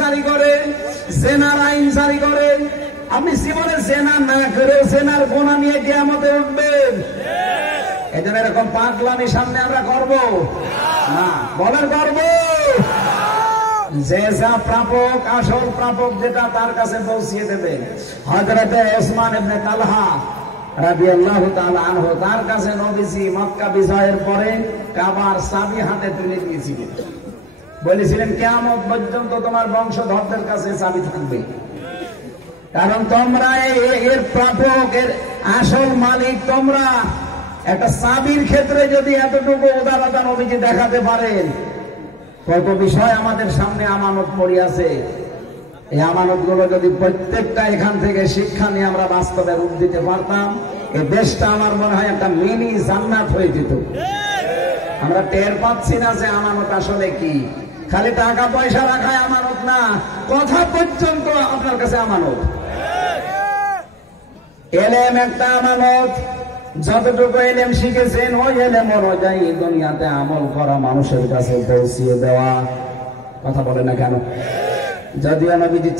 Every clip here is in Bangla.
জারি করে, জেনার আইন জারি করে। আপনি জীবনে জেনা না করে জেনার গোনা নিয়ে কিয়ামতে উঠবেন। এই জন্য এরকম পাগলামি সামনে আমরা করব না। বলেন করব? যে যা প্রাপক, আসল প্রাপক যেটা তার কাছে পৌঁছিয়ে দেবে। হযরতে ওসমান ইবনে তালহা রাদিয়াল্লাহু তাআলা আনহু, তার কাছে নবীজি মক্কা বিজয়ের পরে কাবার চাবি হাতে তুলে দিয়েছিলেন। বলেছিলেন কিয়ামত পর্যন্ত তোমার বংশধরদের কাছে চাবি থাকবে, কারণ তোমরা এর প্রাপক, এর আসল মালিক তোমরা। একটা চাবির ক্ষেত্রে যদি এতটুকু উদারতা নবীজি দেখাতে পারেন, কত বিষয় আমাদের সামনে আমানত পড়ে আছে। এই আমানত গুলো যদি প্রত্যেকটা এখান থেকে শিক্ষা নিয়ে আমরা বাস্তবে রূপ দিতে পারতাম, এই দেশটা আমার মনে হয় একটা মিনি জান্নাত হয়ে যেত। আমরা টের পাচ্ছি না যে আমানত আসলে কি। খালি টাকা পয়সা রাখায় আমানত না, কথা পর্যন্ত আপনার কাছে আমানত। এলেম একটা আমানত। যতটুকু এলেম শিখেছেন ওই এলেম অনুযায়ী দুনিয়াতে আমল করা, মানুষের কাছে পৌঁছিয়ে দেওয়া। কথা বলে না কেন? যদিও নবীজি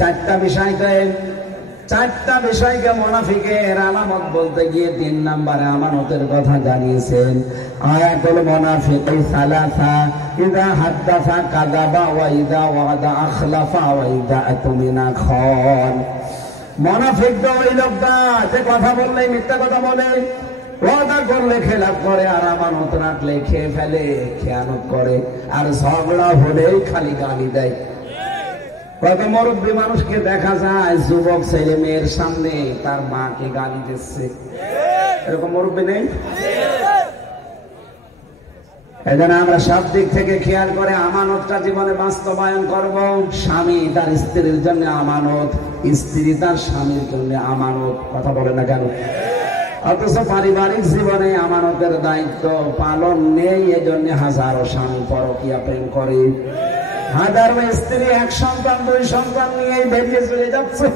চারটা বিষয়কে মুনাফিকের আলামত বলতে গিয়ে 3 নম্বরে আমানতের কথা জানিয়েছেন। আয়াতুল মুনাফিকি সালাসা, ইযা হাদাসা কাযাবা ওয়া ইযা ওয়াদা আখলাফা ওয়া ইযা আতুমিনা খান। মুনাফিক তো ওই লোকটা যে কথা বললেই মিথ্যা কথা বলে, ওয়াদা করলে খেলাফ করে, আর আমানত রাখলে খেয়ে ফেলে, খেয়ানত করে, আর ঝগড়া হলেই খালি গালি দেয়। কত মুরব্বী মানুষকে দেখা যায় যুবক ছেলে মেয়ের সামনে তার মাকে গালি দিচ্ছে। এরকম মুরব্বী নেই? এজন্য আমরা সব দিক থেকে খেয়াল করে আমানতটা জীবনে বাস্তবায়ন করব। স্বামী তার স্ত্রীর জন্য আমানত, স্ত্রী তার স্বামীর জন্য আমানত। কথা বলে না কেন? অথচ পারিবারিক জীবনে আমানতের দায়িত্ব পালন নেই। এজন্য হাজারো স্বামী পরকীয়া প্রেম করে, হাজারো স্ত্রী 1 সন্তান 2 সন্তান নিয়ে বেরিয়ে চলে যাচ্ছে।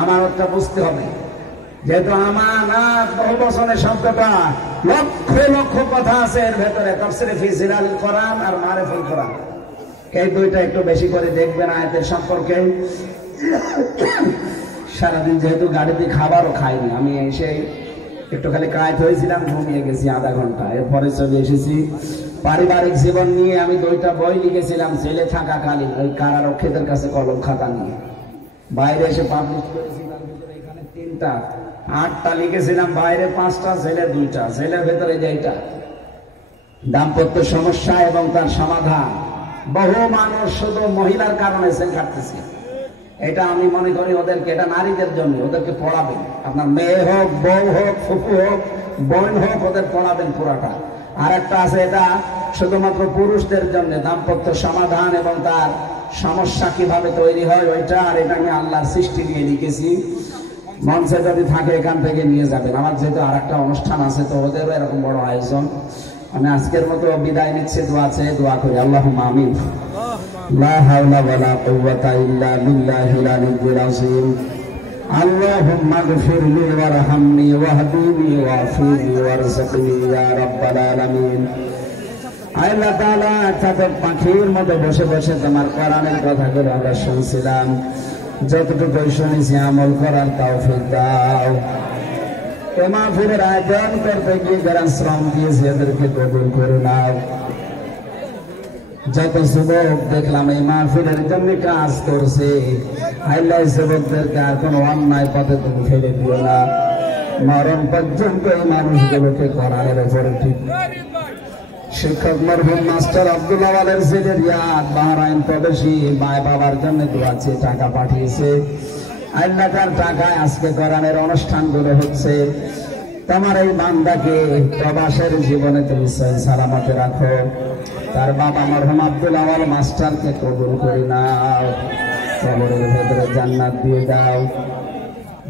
আমানতটা বুঝতে হবে। যেহেতু আমানত বহু বচনের শব্দটা লক্ষ লক্ষ কথা আছে এর ভেতরে। তাফসীরে ফি জিলালিল কোরআন আর মারিফুল কোরআন, এই দুইটা একটু বেশি করে দেখবেন আয়াতের সম্পর্কে। সারাদিন যেহেতু গাড়িতে খাবারও খাইনি, আমি এসে একটু খালি কাজ হয়েছিলাম, ঘুমিয়ে গেছি আধা ঘন্টা, এরপরে চলে এসেছি। পারিবারিক জীবন নিয়ে আমি 2টা বই লিখেছিলাম ছেলে থাকাকালীন, ওই কারারক্ষীদের কাছে কলম খাতা নিয়ে। বাইরে এসে পাবলিশ করেছি, তার ভিতরে এখানে 3টা, 8টা লিখেছিলাম, বাইরে 5টা, ছেলে 2টা। ছেলের ভেতরে যেটা দাম্পত্য সমস্যা এবং তার সমাধান। বহু মানুষ শুধু মহিলার কারণে সেল কাটতেছে। এটা আমি মনে করি ওদেরকে, এটা নারীদের জন্য, ওদেরকে পড়াবেন। আপনার মেয়ে হোক, বউ হোক, ফুফু হোক, বোন হোক, ওদের পড়াবেন পুরাটা। আর একটা আছে, এটা শুধুমাত্র পুরুষদের জন্য, দাম্পত্য সমাধান এবং তার সমস্যা কিভাবে তৈরি হয় ওইটা। আর এটা আমি আল্লাহর সৃষ্টি নিয়ে লিখেছি। মঞ্চে যদি থাকে এখান থেকে নিয়ে যাবেন। আমার যেহেতু আর একটা অনুষ্ঠান আছে, তো ওদেরও এরকম বড় আয়োজন। আমি আজকের মতো বিদায় নিচ্ছি। দোয়া চেয়ে দোয়া করি। আল্লাহুম্মা আমিন। লা হাওলা ওয়ালা কুওয়াতা ইল্লা বিল্লাহিল আলিয়্যিল আযীম। আল্লাহুম্মা গফিরলি ওয়ারহামনি ওয়াহদিনি ওয়াফিনি ওয়ারযুকনি ইয়া রাব্বাল আলামিন। আল্লাহ তাআলা চাতক পাখির মতো বসে বসে তোমার কোরআনের কথাগুলো আমরা শুনছিলাম। যতটুকু শুনেছি আমল করার তৌফিক দাও। এ মাহফিলের আয়োজন করতে গিয়ে যারা শ্রম দিয়েছে এদেরকে কবুল করে নাও। যত যুবক দেখলাম এই মাহফিলের জন্য কাজ করছে, আল্লাহ যুবকদেরকে আর কোন অন্যায় পথে তুমি ফেলে দিও না। মরণ পর্যন্ত এই মানুষগুলোকে কোরআনের উপরে ঠিক। শিক্ষক মরহুম মাস্টার আব্দুল আওয়ালের ছেলে রিয়াদ বাহরাইন প্রদেশী মায় বাবার জন্য দোয়া চেয়ে টাকা পাঠিয়েছে। আল্লাহ তার টাকায় আজকে কোরআনের অনুষ্ঠানগুলো হচ্ছে। তোমার এই বান্দাকে প্রবাসের জীবনে তুমি সালামতে রাখো। তার বাবা মরহুম আব্দুল আওয়াল মাস্টারকে কবুল করে নাও, কবরের ভেতরে জান্নাত দিয়ে দাও।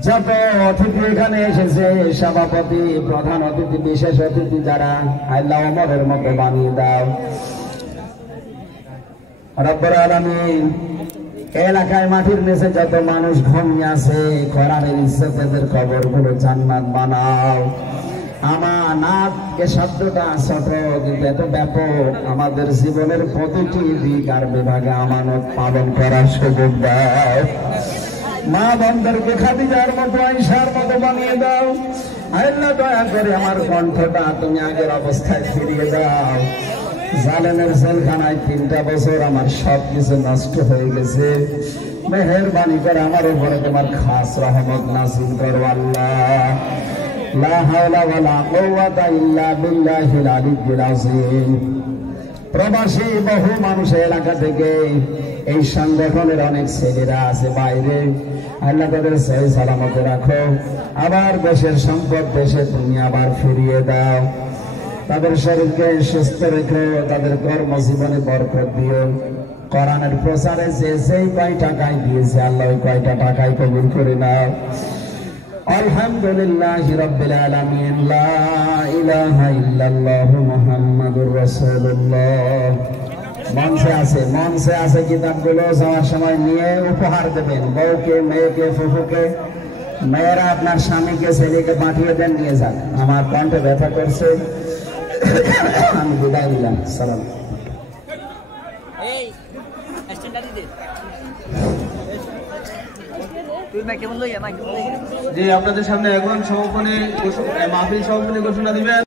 যত অতিথি এখানে এসেছে, সভাপতি, প্রধান অতিথি, বিশেষ অতিথি যারা, আল্লাহ ওমরের মতো বানিয়ে দাও রব্বুল আলামিন। এলাকায় মাটির নিচে যত মানুষ ঘুমিয়ে আছে, কোরআনের ইজ্জতের কবরগুলো জান্নাত বানাও। আমার নাথ এ শব্দটা ছোট কিন্তু এত ব্যাপক। আমাদের জীবনের প্রতিটি দিক আর বিভাগে আমানত পালন করার সুযোগ দাও। মা বন্ধুরকে খাদিজার মতো আয়েশার মতো বানিয়ে দাও। আল্লাহ দয়া করে আমার কণ্ঠটা তুমি আগের অবস্থায় ফিরিয়ে দাও। জালেমের জেলখানায় 3টা বছর আমার সবকিছু নষ্ট হয়ে গেছে। মেহেরবানি করে আমার উপরে তোমার খাস রহমত নাযিল করো আল্লাহ। লা হাওলা ওয়ালা কুওয়াতা ইল্লা বিল্লাহিল আলিয়্যিল আযীম। প্রবাসী বহু মানুষ এলাকা থেকে এই সংগঠনের অনেক ছেলেরা আছে বাইরে। আল্লাহ তাদের সহি সালামতে রাখো। আবার দেশের সম্পদ দেশে তুমি আবার ফিরিয়ে দাও। তাদের শরীরকে সুস্থ রেখো, তাদের কর্মজীবনে বরকত দিও। কোরআনের প্রচারে যে যেই কয় টাকায় দিয়েছে আল্লাহ ওই কয়টা টাকায় কবুল করে নাও। আলহামদুলিল্লাহি রাব্বিল আলামিন। লা ইলাহা ইল্লাল্লাহু মুহাম্মাদুর রাসূলুল্লাহ। মঞ্চে আছে কিতাবগুলো যাওয়ার সময় নিয়ে উপহার দেবেন। বউকে, মেয়েকে, ফুফুকে। মেয়েরা আপনার স্বামীকে, ছেলেকে পাঠিয়ে দেন, নিয়ে যান। আমার কণ্ঠে ব্যথা করছে, আমি বিদায় নিলাম। সালাম। জি, আপনাদের সামনে এখন সমাপনী মাহফিল সমাপনী ঘোষণা দিবেন।